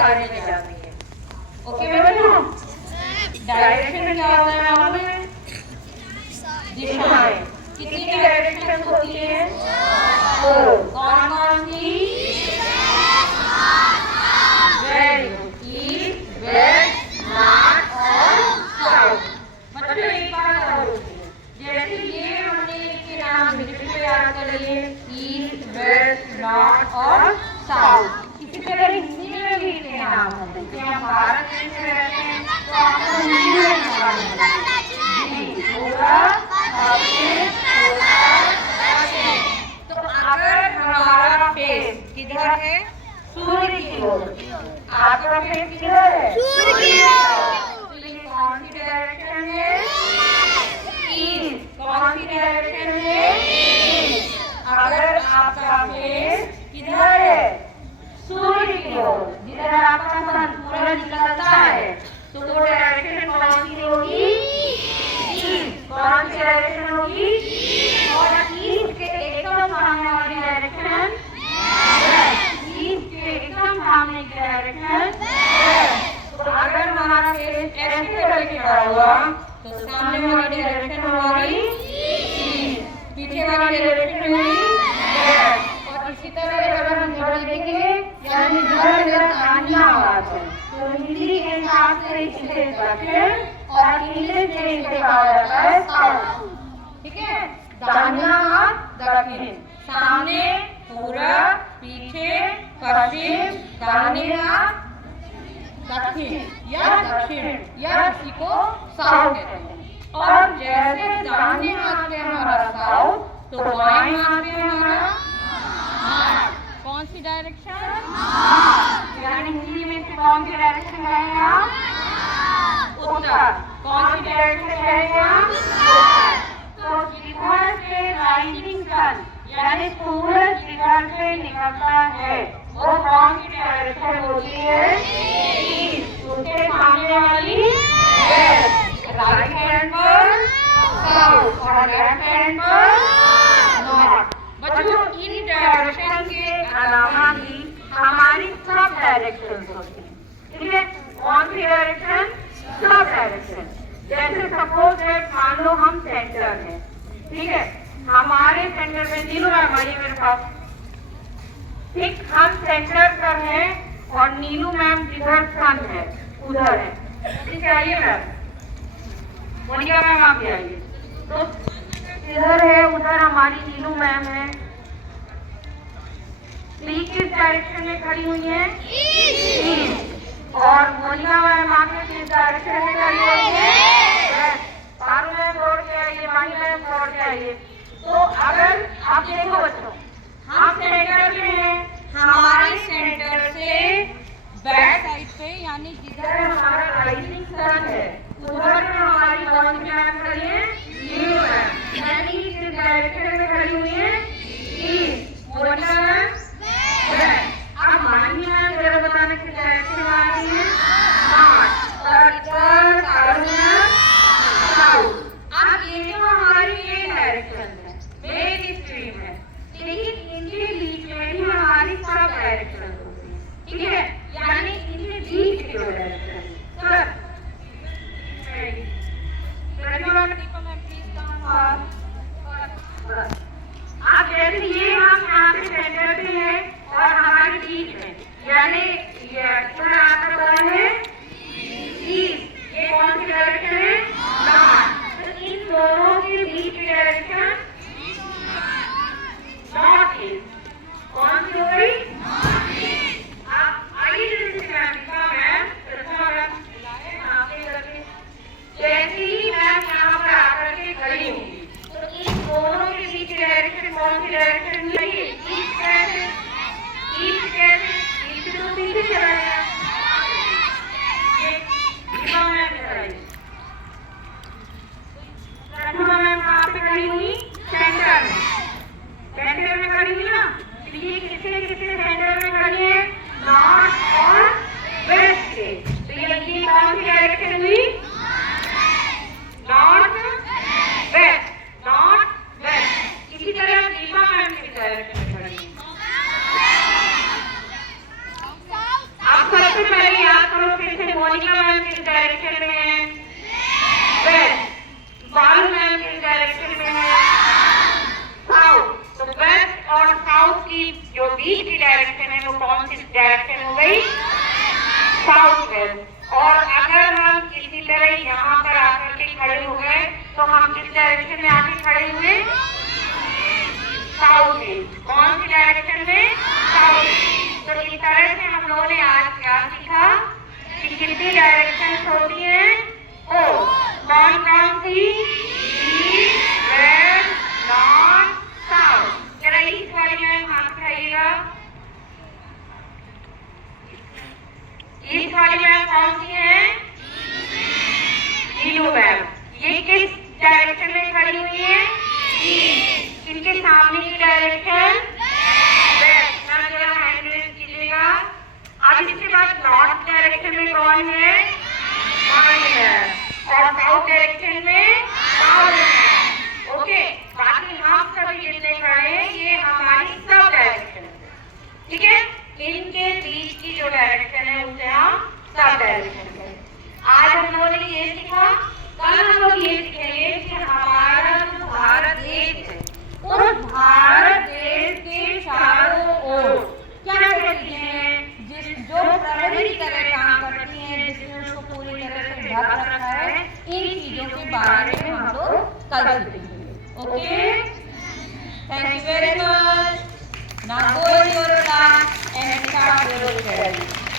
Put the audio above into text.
Side में जाती है। ओके बच्चों, डायरेक्शन क्या होता है मालूम है? दिशाएं। कितनी डायरेक्शन होती है? कौन कौन सी? Very good, east, west, north और साउथ। बच्चों एक बात और होती है, जैसे ये हमने इसके नाम बिल्कुल याद कर लिए, ईस्ट, वेस्ट, नॉर्थ और साउथ। इसी तरह हिंदी में भी इनके नाम होते हैं। जब हम भारत देश में रहते हैं तो आपको हिंदी में नाम होते हैं। तो अगर हमारा फेस किधर है? सूर्य की ओर। आपका फेस किधर है? सूर्य की ओर। तो ये कौन सी डायरेक्शन है? ईस्ट। कौन सी डायरेक्शन है? ईस्ट। अगर आपका फेस किधर है? सूर्य की ओर, जिधर आपका सन सूरज निकलता है, तो वो डायरेक्शन कौन सी होगी? ईस्ट। कौन सी डायरेक्शन होगी? और ईस्ट के एकदम सामने वाली डायरेक्शन वेस्ट। ईस्ट के एकदम सामने की डायरेक्शन वेस्ट। तो अगर हमारा फेस ऐसे करके खड़ा हुआ तो सामने वाली डायरेक्शन हमारी ईस्ट, पीछे वाली डायरेक्शन हुई वेस्ट। और इसी तरह अगर हम इधर देखेंगे, यानी इधर इधर दाहिनावाद है, तो हिंदी के हिसाब से इसे दक्षिण और इंग्लिश में इसे कहा जाता है साउथ। ठीक है, दाहिना हाथ दक्षिण, सामने पूरब, पीछे पश्चिम, दाहिने हाथ दक्षिण या दक्षिण या इसी को साउथ कहते हैं। और जैसे दाहिने हाथ पे हमारा साउथ, तो बाएं हाथ पे हमारा नॉर्थ। कौन सी डायरेक्शन? यानी हिंदी में से कौन सी डायरेक्शन कहेंगे आप? उत्तर। कौन सी डायरेक्शन कहेंगे आप? तो जिधर से राइजिंग सन यानी सूरज जिधर से निकलता है वो कौन सी डायरेक्शन होती है? ईस्ट। उसके सामने वाली वेस्ट। राइट हैंड पर साउथ और लेफ्ट हैंड पर नॉर्थ। बच्चों इन डायरेक्शन के अलावा भी हमारी सब डायरेक्शन होती है। ठीक है, कौन सी डायरेक्शन? Sub direction. जैसे सपोज दैट मान लो हम सेंटर हैं, ठीक है, हमारे सेंटर में नीलू मैम आइए मेरे पास। ठीक, हम सेंटर पर हैं और नीलू मैम जिधर सन है उधर है। ठीक है, आइए मैम। मोनिका मैम आप भी आइए। तो इधर है, उधर हमारी नीलू मैम है। किस डायरेक्शन में खड़ी हुई है? ईस्ट। और मोनिका मैम आगे किस डायरेक्शन में खड़ी हुई है? वेस्ट। पारू मैम दौड़ के आइए, माही मैम दौड़ के आइए। तो अगर आप देखो बच्चों, हम सेंटर में हैं, हमारे सेंटर से बैक साइड पे यानी जिधर हमारा राइजिंग सन है उधर में हमारी कौन सी मैम खड़ी है? नीलू मैम, यानी किस डायरेक्शन में खड़ी हुई है? ईस्ट। Monika ma'am west. अब माही मैम जरा बताने किस डायरेक्शन में आ रही है? नॉर्थ। और इधर पारू मैम साउथ। अब ये जो हमारी ये डायरेक्शन है, मेन स्ट्रीम है, लेकिन इनके बीच में भी हमारी सब डायरेक्शन होती है। ठीक है, यानी इनके बीच की जो डायरेक्शन सर आप जैसे ये हम यहाँ पे सेंटर पे हैं और हमारे बीच में यानी ये आपका कौन है? ईस्ट। ये कौन सी डायरेक्शन है? नॉर्थ। तो इन दोनों के बीच की डायरेक्शन नॉर्थ ईस्ट। कौन सी हो गई? आप आइए जैसे मैम जैसे ही मैम यहाँ पर आकर के खड़ी होंगी तो इन दोनों के बीच की डायरेक्शन कौन सी डायरेक्शन चाहिए? ईस्ट कैसे? ईस्ट कैसे? ईस्ट तो पीछे चला गया, मोनिका मैम किस डायरेक्शन में है? वेस्ट। बालू मैम किस डायरेक्शन में है? साउथ। तो वेस्ट और साउथ की जो बीच की डायरेक्शन है वो कौन सी डायरेक्शन हो गई? South west. और अगर हम किसी तरह यहाँ पर आकर के खड़े हो गए तो हम किस डायरेक्शन में आके खड़े हुए? साउथ में। कौन सी डायरेक्शन में? साउथ। तो इस तरह से हम लोगों ने आज क्या सीखा कि कितनी डायरेक्शन होती हैं? ओ कौन कौन सी? East, west, north, south. जरा इस वाली में हाथ उठाइएगा। ईस्ट वाली मैम कौन सी है? नीलू मैम। ये किस डायरेक्शन में खड़ी हुई है? ईस्ट। इनके सामने की डायरेक्शन वेस्ट। मैम जरा हैंड रेज कीजिएगा। अब इसके बाद नॉर्थ डायरेक्शन में कौन है? माइन है। और साउथ डायरेक्शन में साउथ है। ओके, बाकी हम सभी जितने खड़े हैं ये हमारी सब डायरेक्शन, ठीक है? इनके बीच की जो डायरेक्शन है उसे हम सब डायरेक्शन करें। आज हम लोगों ने ये सीखा। कल हम लोग ये सीखेंगे कि हमारा जो भारत देश है उस भारत देश के चारों ओर क्या क्या चीजें हैं जो प्रहरी की तरह काम करती हैं, जिसने उसको पूरी तरह से ढक रखा है, इन चीजों के बारे में हम लोग कल सीखेंगे। Okay, thank you very much. Now go in your class and start your study.